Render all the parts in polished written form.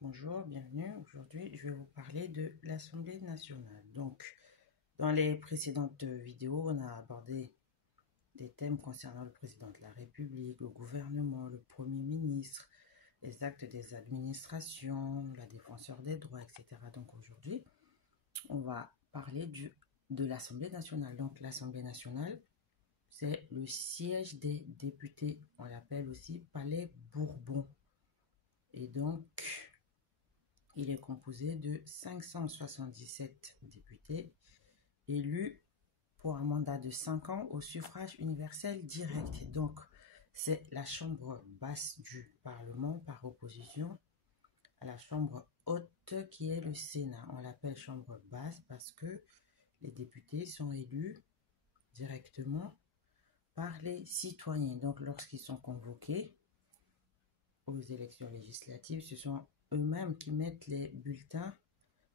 Bonjour, bienvenue. Aujourd'hui, je vais vous parler de l'Assemblée nationale. Donc, dans les précédentes vidéos, on a abordé des thèmes concernant le président de la République, le gouvernement, le Premier ministre, les actes des administrations, la défenseur des droits, etc. Donc aujourd'hui, on va parler de l'Assemblée nationale. Donc l'Assemblée nationale, c'est le siège des députés. On l'appelle aussi Palais Bourbon. Et donc, il est composé de 577 députés élus pour un mandat de 5 ans au suffrage universel direct. Donc, c'est la chambre basse du Parlement par opposition à la chambre haute qui est le Sénat. On l'appelle chambre basse parce que les députés sont élus directement par les citoyens. Donc, lorsqu'ils sont convoqués aux élections législatives, ce sont eux-mêmes qui mettent les bulletins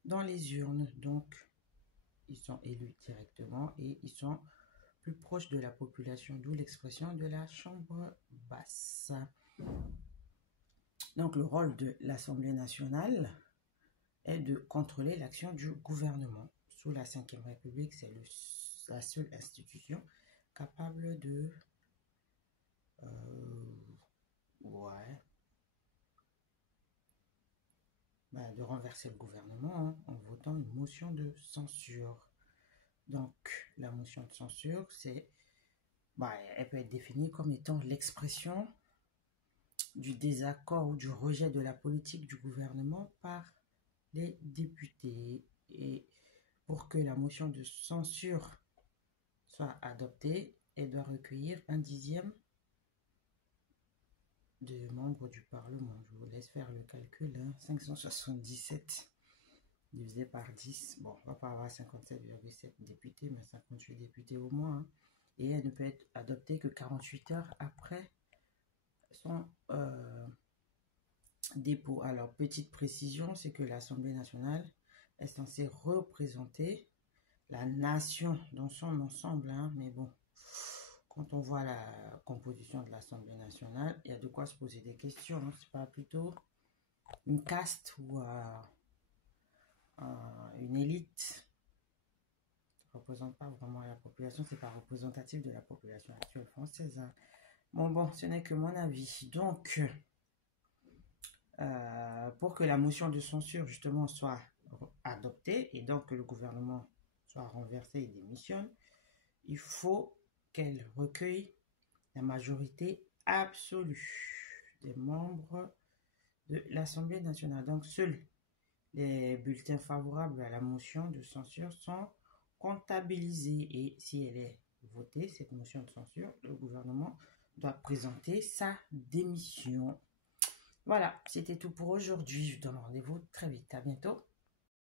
dans les urnes. Donc, ils sont élus directement et ils sont plus proches de la population, d'où l'expression de la chambre basse. Donc, le rôle de l'Assemblée nationale est de contrôler l'action du gouvernement. Sous la Ve République, c'est la seule institution capable de de renverser le gouvernement en votant une motion de censure. Donc, la motion de censure, elle peut être définie comme étant l'expression du désaccord ou du rejet de la politique du gouvernement par les députés. Et pour que la motion de censure soit adoptée, elle doit recueillir 1/10 de membres du Parlement. Je vous laisse faire le calcul. 577 divisé par 10. Bon, on va pas avoir 57,7 députés, mais 58 députés au moins. Et elle ne peut être adoptée que 48 heures après son dépôt. Alors, petite précision, c'est que l'Assemblée nationale est censée représenter la nation dans son ensemble. Mais bon, quand on voit la composition de l'Assemblée nationale, il y a de quoi se poser des questions. C'est pas plutôt une caste ou une élite? Ça ne représente pas vraiment la population, c'est pas représentatif de la population actuelle française. Bon, ce n'est que mon avis. Donc, pour que la motion de censure, justement, soit adoptée et donc que le gouvernement soit renversé et démissionne, il faut qu'elle recueille la majorité absolue des membres de l'Assemblée nationale. Donc, seuls les bulletins favorables à la motion de censure sont comptabilisés et si elle est votée, cette motion de censure, le gouvernement doit présenter sa démission. Voilà, c'était tout pour aujourd'hui. Je vous donne rendez-vous très vite. À bientôt.